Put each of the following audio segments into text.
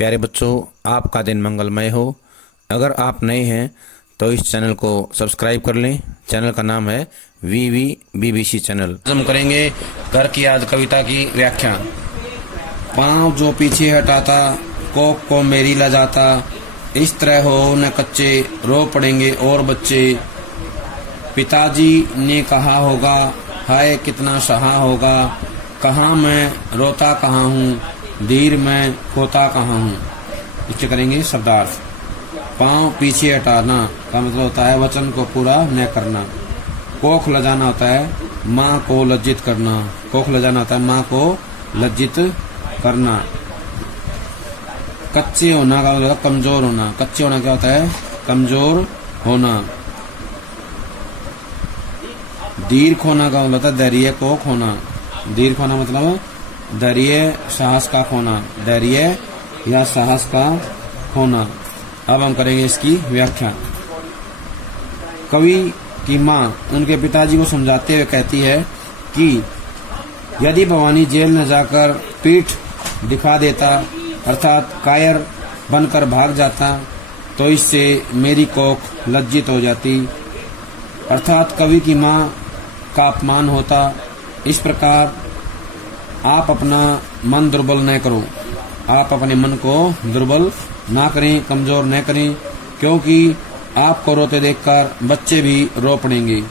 प्यारे बच्चों, आपका दिन मंगलमय हो। अगर आप नए हैं तो इस चैनल को सब्सक्राइब कर लें। चैनल का नाम है VVBBC चैनल। हम करेंगे घर की याद कविता की व्याख्या। पाँव जो पीछे हटाता, कोख को मेरी ला जाता, इस तरह हो न कच्चे, रो पड़ेंगे और बच्चे। पिताजी ने कहा होगा, हाय कितना सहा होगा, कहाँ मैं रोता कहाँ हूँ, धीर मैं खोता कहाँ हूँ। इससे करेंगे शब्दार्थ। पाँव पीछे हटाना का मतलब होता है वचन को पूरा न करना। कोख लजाना होता है माँ को लज्जित करना। कोख लजाना होता है माँ को लज्जित करना। कच्चे होना का मतलब कमजोर होना। कच्चे होना क्या होता है? कमजोर होना। धीर खोना का मतलब होता है धैर्य को खोना। धीर खोना मतलब धैर्य साहस का खोना। धैर्य या साहस का खोना। अब हम करेंगे इसकी व्याख्या। कवि की माँ उनके पिताजी को समझाते हुए कहती है कि यदि भवानी जेल न जाकर पीठ दिखा देता, अर्थात कायर बनकर भाग जाता, तो इससे मेरी कोख लज्जित हो जाती, अर्थात कवि की माँ का अपमान होता। इस प्रकार आप अपना मन दुर्बल न करो। आप अपने मन को दुर्बल ना करें, कमजोर न करें, क्योंकि आपको रोते देखकर बच्चे भी रो पड़ेंगे।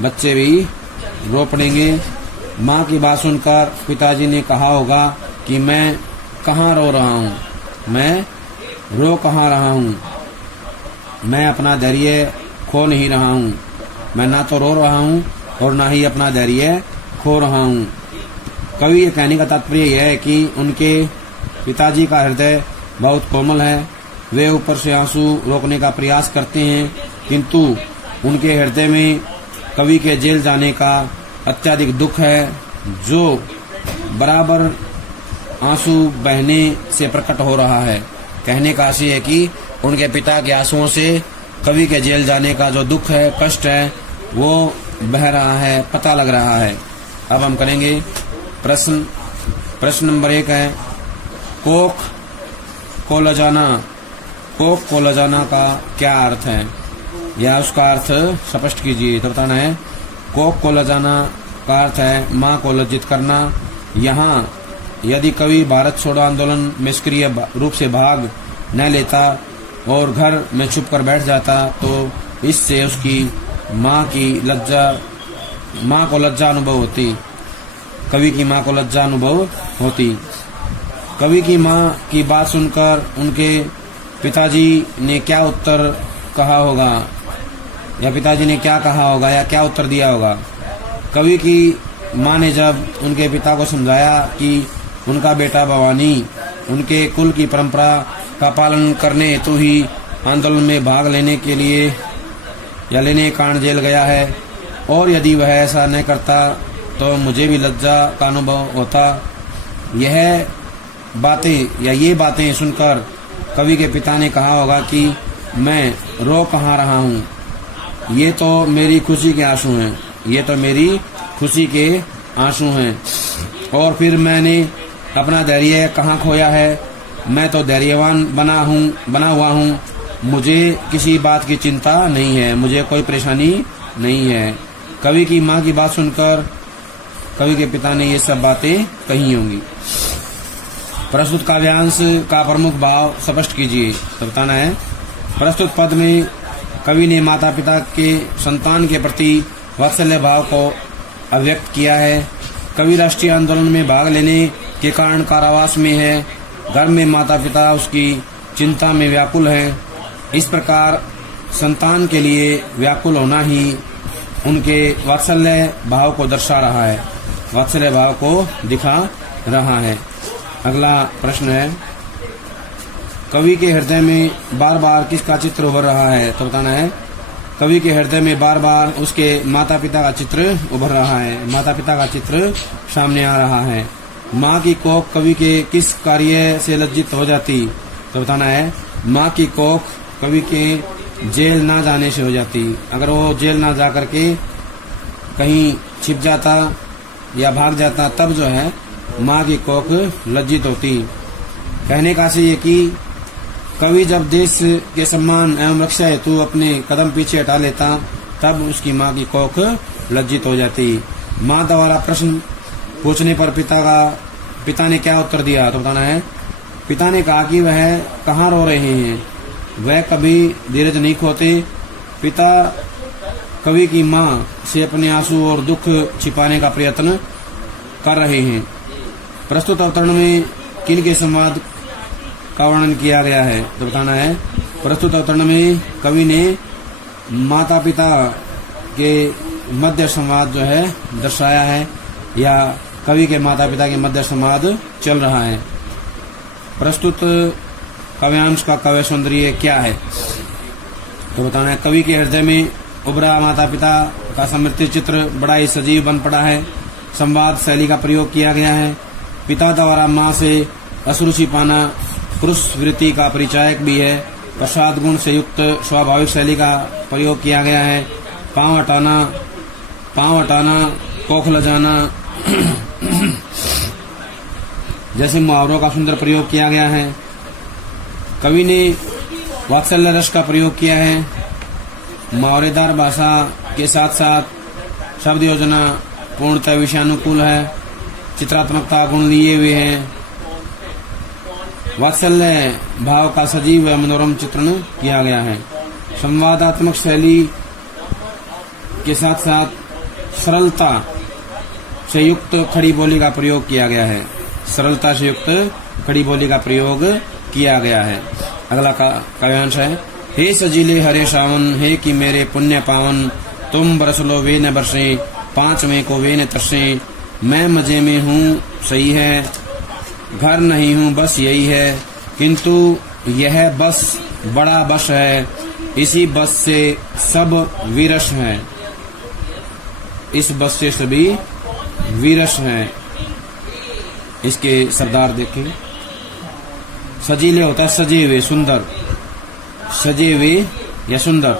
बच्चे भी रो पड़ेंगे। माँ की बात सुनकर पिताजी ने कहा होगा कि मैं कहाँ रो रहा हूँ, मैं रो कहाँ रहा हूँ, मैं अपना धैर्य खो नहीं रहा हूँ। मैं ना तो रो रहा हूँ और ना ही अपना धैर्य खो रहा हूँ। कवि ये कहने का तात्पर्य यह है कि उनके पिताजी का हृदय बहुत कोमल है। वे ऊपर से आंसू रोकने का प्रयास करते हैं, किंतु उनके हृदय में कवि के जेल जाने का अत्यधिक दुख है, जो बराबर आंसू बहने से प्रकट हो रहा है। कहने का आशय है कि उनके पिता के आंसुओं से कवि के जेल जाने का जो दुख है, कष्ट है, वो बह रहा है, पता लग रहा है। अब हम करेंगे प्रश्न नंबर 1 है कोख को लजाना। कोख को लजाना का क्या अर्थ है, या उसका अर्थ स्पष्ट कीजिए। तो बताना है कोख को लजाना का अर्थ है माँ को लज्जित करना। यहाँ यदि कवि भारत छोड़ो आंदोलन में सक्रिय रूप से भाग न लेता और घर में छुप कर बैठ जाता, तो इससे उसकी माँ को लज्जा अनुभव होती। कवि की माँ को लज्जा अनुभव होती। कवि की माँ की बात सुनकर उनके पिताजी ने क्या उत्तर कहा होगा, या पिताजी ने क्या कहा होगा, या क्या उत्तर दिया होगा। कवि की माँ ने जब उनके पिता को समझाया कि उनका बेटा भवानी उनके कुल की परंपरा का पालन करने हेतु ही आंदोलन में भाग लेने के लिए या लेने के कारण जेल गया है, और यदि वह ऐसा न करता तो मुझे भी लज्जा का अनुभव होता। यह बातें या ये बातें सुनकर कवि के पिता ने कहा होगा कि मैं रो कहाँ रहा हूँ, ये तो मेरी खुशी के आंसू हैं, ये तो मेरी खुशी के आंसू हैं। और फिर मैंने अपना धैर्य कहाँ खोया है, मैं तो धैर्यवान बना हुआ हूँ, मुझे किसी बात की चिंता नहीं है, मुझे कोई परेशानी नहीं है। कवि की माँ की बात सुनकर कवि के पिता ने ये सब बातें कही होंगी। प्रस्तुत काव्यांश का प्रमुख भाव स्पष्ट कीजिए। तो बताना है प्रस्तुत पद में कवि ने माता पिता के संतान के प्रति वात्सल्य भाव को अभिव्यक्त किया है। कवि राष्ट्रीय आंदोलन में भाग लेने के कारण कारावास में है। घर में माता पिता उसकी चिंता में व्याकुल हैं। इस प्रकार संतान के लिए व्याकुल होना ही उनके वात्सल्य भाव को दर्शा रहा है, वात्सल्य भाव को दिखा रहा है। अगला प्रश्न है कवि के हृदय में बार बार किसका चित्र उभर रहा है। तो बताना है कवि के हृदय में बार बार उसके माता पिता का चित्र उभर रहा है। माता पिता का चित्र सामने आ रहा है। माँ की कोख कवि के किस कार्य से लज्जित हो जाती। तो बताना है माँ की कोख कवि के जेल ना जाने से हो जाती। अगर वो जेल ना जा करके कहीं छिप जाता या भाग जाता, तब जो है माँ की कोख लज्जित होती। कहने का आशय ये कि कवि जब देश के सम्मान एवं रक्षा हेतु अपने कदम पीछे हटा लेता तब उसकी माँ की कोख लज्जित हो जाती। माँ द्वारा प्रश्न पूछने पर पिता ने क्या उत्तर दिया तो बताना है। पिता ने कहा कि वह कहाँ रो रहे हैं, वह कभी धीरज नहीं खोते। पिता कवि की माँ से अपने आंसू और दुख छिपाने का प्रयत्न कर रहे हैं। प्रस्तुत अवतरण में किन के संवाद का वर्णन किया गया है तो बताना है। प्रस्तुत अवतरण में कवि ने माता पिता के मध्य संवाद जो है दर्शाया है, या कवि के माता पिता के मध्य संवाद चल रहा है। प्रस्तुत काव्यांश का काव्य सौंदर्य क्या है तो बताना है। कवि के हृदय में उभरा माता पिता का समृद्ध चित्र बड़ा ही सजीव बन पड़ा है। संवाद शैली का प्रयोग किया गया है। पिता द्वारा माँ से असुरुचि पाना पुरुष वृत्ति का परिचायक भी है। प्रसाद गुण से युक्त स्वाभाविक शैली का प्रयोग किया गया है। पांव हटाना, कोख लजाना जैसे मुहावरों का सुंदर प्रयोग किया गया है। कवि ने वात्सल्य रस का प्रयोग किया है। मुहावरेदार भाषा के साथ साथ शब्द योजना पूर्णतः विषयानुकूल है। चित्रात्मकता गुण लिए हुए हैं। वात्सल्य भाव का सजीव व मनोरम चित्रण किया गया है। संवादात्मक शैली के साथ साथ सरलता से युक्त खड़ी बोली का प्रयोग किया गया है। सरलता से युक्त खड़ी बोली का प्रयोग किया गया है। अगला काव्यांश है। हे सजीले हरे सावन, हे कि मेरे पुण्य पावन, तुम बरस लो वे न बरसे, 5 मई को वे न तरसे। मैं मजे में हूँ सही है, घर नहीं हूँ बस यही है, किंतु यह बस बड़ा बस है, इसी बस से सब विरस है। इस बस से सभी विरस हैं। इसके सरदार देखें। सजीले होता है सजे हुए, सुंदर, सजे हुए या सुंदर।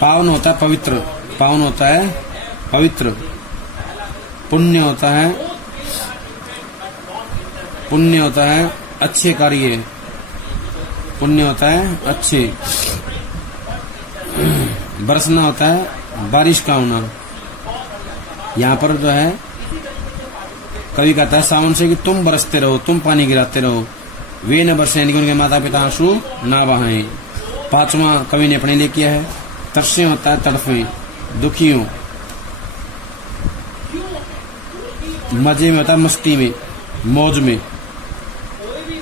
पावन होता है पवित्र, पावन होता है पवित्र। पुण्य होता है अच्छे कार्य, पुण्य होता है अच्छे। बरसना होता है बारिश का होना। यहाँ पर जो है कवि कहता है सावन से कि तुम बरसते रहो, तुम पानी गिराते रहो। वे न बरसे यानी कि उनके माता पिता आंसू ना बहाएं। 5वां कवि ने अपने लिए किया है। तरसे होता है तड़फे, दुखियों। मजे में होता है मस्ती में, मौज में।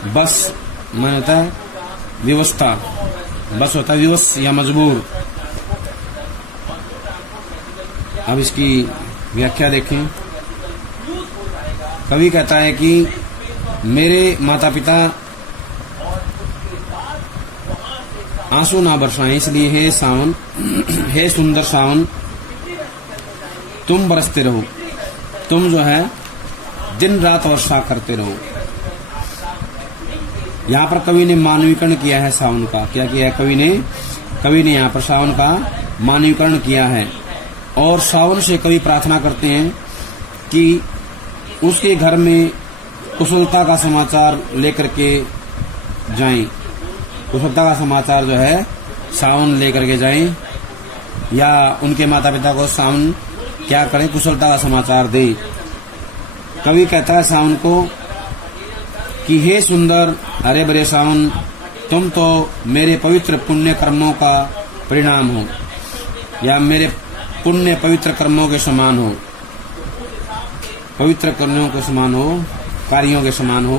बस में होता है व्यवस्था, बस होता है विवश या मजबूर। अब इसकी व्याख्या देखें। कवि कहता है कि मेरे माता पिता आंसू ना बरसाएं, इसलिए हे सावन, हे सुंदर सावन, तुम बरसते रहो, तुम जो है दिन रात वर्षा करते रहो। यहाँ पर कवि ने मानवीकरण किया है सावन का। क्या किया है कवि ने यहाँ पर सावन का मानवीकरण किया है। और सावन से कवि प्रार्थना करते हैं कि उसके घर में कुशलता का समाचार लेकर के जाएं। कुशलता का समाचार जो है सावन लेकर के जाएं, या उनके माता पिता को सावन क्या करें, कुशलता का समाचार दे। कवि कहता है सावन को कि हे सुंदर हरे भरे सावन, तुम तो मेरे पवित्र पुण्य कर्मों का परिणाम हो, या मेरे पुण्य पवित्र कर्मों के समान हो, पवित्र कर्मों के समान हो, कार्यों के समान हो।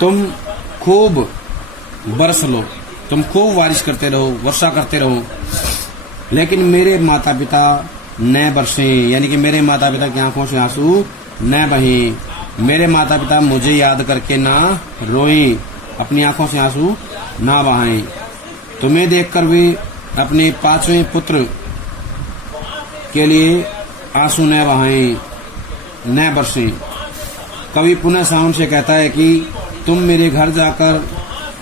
तुम खूब बरस लो, तुम खूब बारिश करते रहो, वर्षा करते रहो, लेकिन मेरे माता पिता न बरसे, यानी कि मेरे माता पिता की आंखों से आंसू न बहें। मेरे माता पिता मुझे याद करके ना रोएं, अपनी आंखों से आंसू ना बहाएं। तुम्हें देखकर वे अपने 5वें पुत्र के लिए आंसू न बहाएं, न बरसें। कवि पुनः सावन से कहता है कि तुम मेरे घर जाकर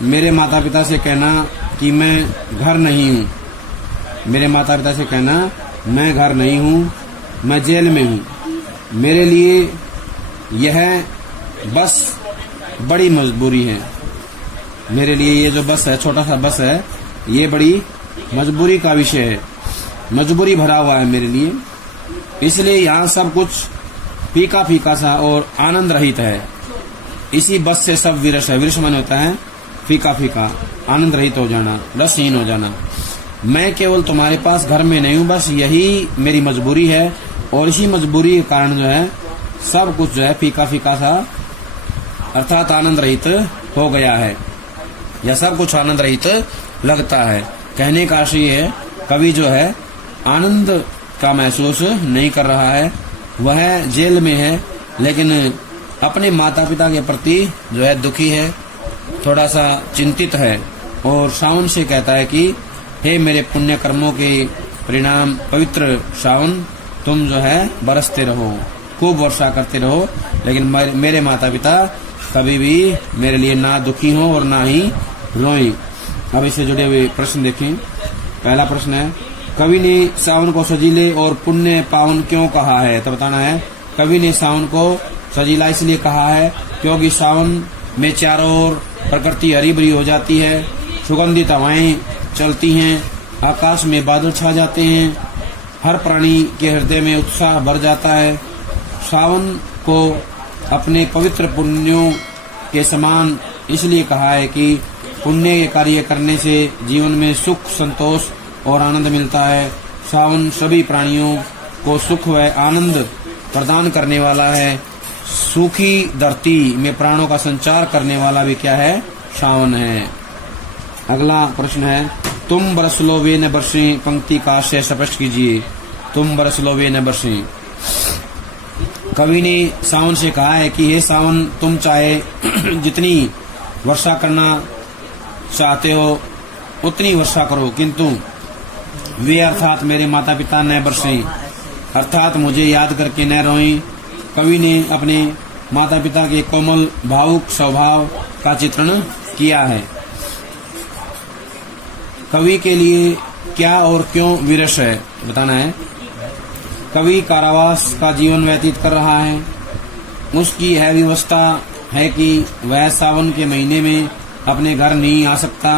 मेरे माता पिता से कहना कि मैं घर नहीं हूँ। मेरे माता पिता से कहना मैं घर नहीं हूँ, मैं जेल में हूँ। मेरे लिए यह बस बड़ी मजबूरी है। मेरे लिए ये जो बस है, छोटा सा बस है, ये बड़ी मजबूरी का विषय है, मजबूरी भरा हुआ है मेरे लिए। इसलिए यहाँ सब कुछ फीका फीका सा और आनंद रहित है। इसी बस से सब विरस है। विरस मन होता है फीका फीका, आनंद रहित हो जाना, रसहीन हो जाना। मैं केवल तुम्हारे पास घर में नहीं हूँ, बस यही मेरी मजबूरी है। और इसी मजबूरी के कारण जो है सब कुछ जो है फीका फीका सा अर्थात आनंद रहित हो गया है, या सब कुछ आनंद रहित लगता है। कहने का आशय है, कवि जो है आनंद का महसूस नहीं कर रहा है। वह जेल में है, लेकिन अपने माता पिता के प्रति जो है दुखी है, थोड़ा सा चिंतित है। और सावन से कहता है कि हे मेरे पुण्य कर्मों के परिणाम पवित्र सावन, तुम जो है बरसते रहो, खूब वर्षा करते रहो, लेकिन मेरे माता पिता कभी भी मेरे लिए ना दुखी हो और ना ही रोएं। अब इससे जुड़े हुए प्रश्न देखें। पहला प्रश्न है, कवि ने सावन को सजीले और पुण्य पावन क्यों कहा है? तो बताना है, कवि ने सावन को सजीला इसलिए कहा है क्योंकि सावन में चारों ओर प्रकृति हरी भरी हो जाती है, सुगंधित हवाएं चलती हैं, आकाश में बादल छा जाते हैं, हर प्राणी के हृदय में उत्साह भर जाता है। सावन को अपने पवित्र पुण्यों के समान इसलिए कहा है कि पुण्य के कार्य करने से जीवन में सुख, संतोष और आनंद मिलता है। सावन सभी प्राणियों को सुख व आनंद प्रदान करने वाला है। सूखी धरती में प्राणों का संचार करने वाला भी क्या है? सावन है। अगला प्रश्न है, तुम बरस लो वे न बरसें, पंक्ति का आशय स्पष्ट कीजिए। तुम बरस लो वे न बरसें। कवि ने सावन से कहा है कि हे सावन, तुम चाहे जितनी वर्षा करना चाहते हो उतनी वर्षा करो, किंतु वे अर्थात मेरे माता पिता न बरसें, अर्थात मुझे याद करके न रोएं। कवि ने अपने माता पिता के कोमल भावुक स्वभाव का चित्रण किया है। कवि के लिए क्या और क्यों विरस है बताना है। कवि कारावास का जीवन व्यतीत कर रहा है। उसकी यह व्यवस्था है कि वह सावन के महीने में अपने घर नहीं आ सकता,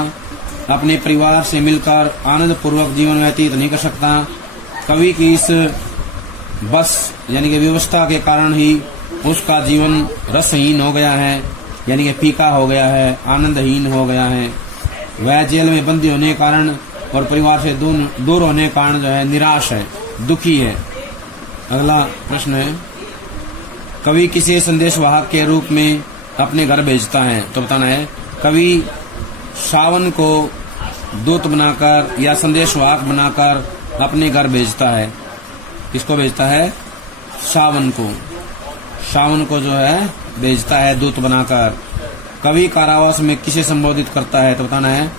अपने परिवार से मिलकर आनंद पूर्वक जीवन व्यतीत नहीं कर सकता। कवि की इस बस यानी कि व्यवस्था के कारण ही उसका जीवन रसहीन हो गया है, यानी कि फीका हो गया है, आनंदहीन हो गया है। वह जेल में बंदी होने के कारण और परिवार से दूर होने के कारण जो है निराश है, दुखी है। अगला प्रश्न है, कवि किसे संदेशवाहक के रूप में अपने घर भेजता है? तो बताना है, कवि सावन को दूत बनाकर या संदेशवाहक बनाकर अपने घर भेजता है। किसको भेजता है? सावन को। सावन को जो है भेजता है दूत बनाकर। कवि कारावास में किसे संबोधित करता है? तो बताना है,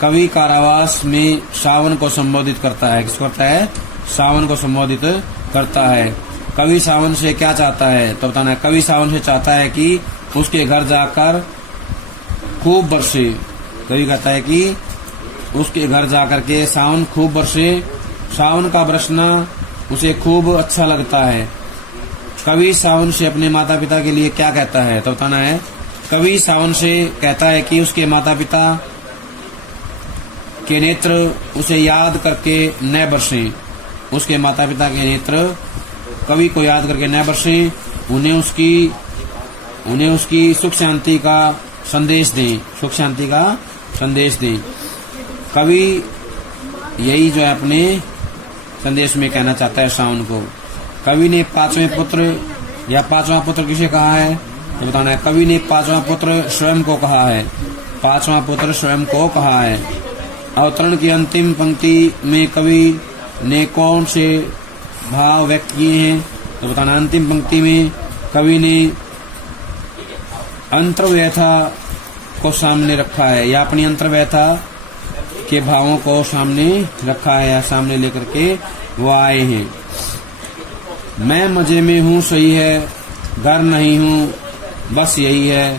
कवि कारावास में सावन को संबोधित करता है। किसको करता है? सावन को संबोधित करता है। कवि सावन से क्या चाहता है? तो बताना है, कवि सावन से चाहता है कि उसके घर जाकर खूब बरसे। कवि कहता है कि उसके घर जाकर के सावन खूब बरसे। सावन का बरसना उसे खूब अच्छा लगता है। कवि सावन से अपने माता पिता के लिए क्या कहता है? तो बताना है, कवि सावन से कहता है कि उसके माता पिता के नेत्र उसे याद करके न बरसें। उसके माता पिता के नेत्र कवि को याद करके न बरसें, उन्हें उसकी सुख शांति का संदेश दें, सुख शांति का संदेश दें। कवि यही जो है अपने संदेश में कहना चाहता है सावन को। कवि ने पांचवें पुत्र या पांचवा पुत्र किसे कहा है? तो बताना है, कवि ने पांचवा पुत्र स्वयं को कहा है। पांचवा पुत्र स्वयं को कहा है। अवतरण की अंतिम पंक्ति में कवि ने कौन से भाव व्यक्त किए हैं? तो बताना, अंतिम पंक्ति में कवि ने अंतर्व्यथा को सामने रखा है या अपनी अंतर्व्यथा के भावों को सामने रखा है या सामने लेकर के वो आए हैं। मैं मजे में हूँ सही है, घर नहीं हूँ बस यही है।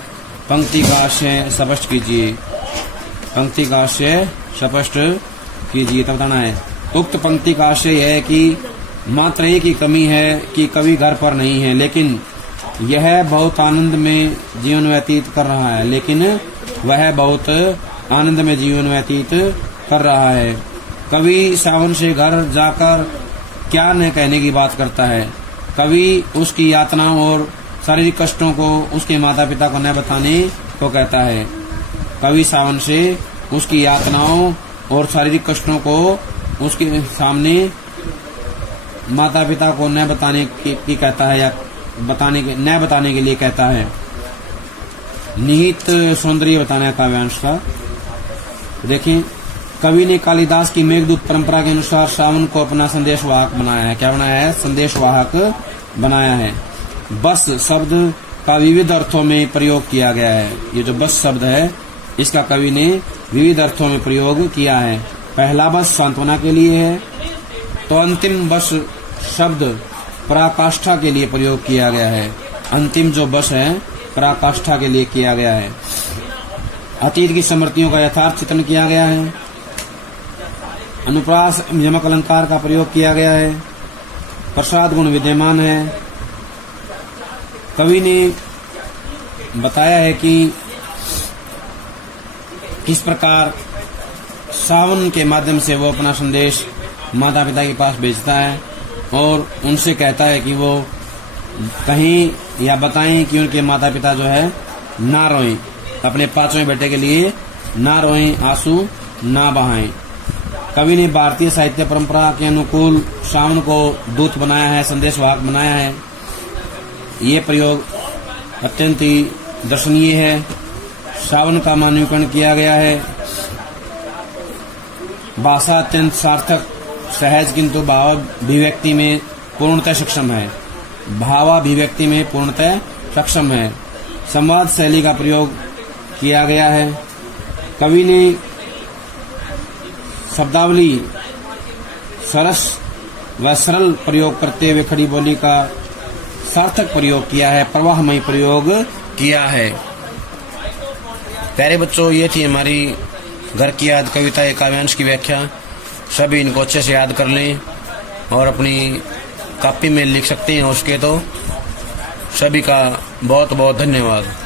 पंक्ति का आशय स्पष्ट कीजिए। पंक्ति का आशय स्पष्ट कीजिए। तो बताना है, उक्त पंक्ति का आशय है कि मात्र एक ही कमी है कि कवि घर पर नहीं है, लेकिन यह बहुत आनंद में जीवन व्यतीत कर रहा है, लेकिन वह बहुत आनंद में जीवन व्यतीत कर रहा है। कवि सावन से घर जाकर क्या न कहने की बात करता है। कवि उसकी यातनाओं और शारीरिक कष्टों को उसके माता पिता को न बताने को कहता है। कवि सावन से उसकी यातनाओं और शारीरिक कष्टों को उसके सामने माता पिता को न बताने की कहता है, या न बताने के लिए कहता है। निहित सौंदर्य बताना है काव्यांश का। देखिए, कवि ने कालिदास की मेघदूत परंपरा के अनुसार सावन को अपना संदेशवाहक बनाया है। क्या बनाया है? संदेशवाहक बनाया है। बस शब्द का विविध अर्थों में प्रयोग किया गया है। ये जो बस शब्द है, इसका कवि ने विविध अर्थों में प्रयोग किया है। पहला बस सांत्वना के लिए है, तो अंतिम बस शब्द पराकाष्ठा के लिए प्रयोग किया गया है। अंतिम जो बस है, पराकाष्ठा के लिए किया गया है। अतीत की स्मृतियों का यथार्थ चित्रण किया गया है। अनुप्रास यमक अलंकार का प्रयोग किया गया है। प्रसाद गुण विद्यमान है। कवि ने बताया है कि किस प्रकार सावन के माध्यम से वो अपना संदेश माता पिता के पास भेजता है और उनसे कहता है कि वो कहीं या बताएं कि उनके माता पिता जो है ना रोएं, अपने पांचवें बेटे के लिए ना रोएं, आंसू ना बहाएं। कवि ने भारतीय साहित्य परंपरा के अनुकूल सावन को दूत बनाया है, संदेशवाहक बनाया है। ये प्रयोग अत्यंत ही दर्शनीय है। सावन का मानवीकरण किया गया है। भाषा अत्यंत सार्थक, सहज, किंतु भावाभिव्यक्ति में पूर्णतः सक्षम है। भावाभिव्यक्ति में पूर्णतः सक्षम है। संवाद शैली का प्रयोग किया गया है। कवि ने शब्दावली सरस व सरल प्रयोग करते हुए खड़ी बोली का सार्थक प्रयोग किया है, प्रवाहमय प्रयोग किया है। प्यारे बच्चों, ये थी हमारी घर की याद कविता एक काव्यांश की व्याख्या। सभी इनको अच्छे से याद कर लें और अपनी कॉपी में लिख सकते हैं उसके। तो सभी का बहुत बहुत धन्यवाद।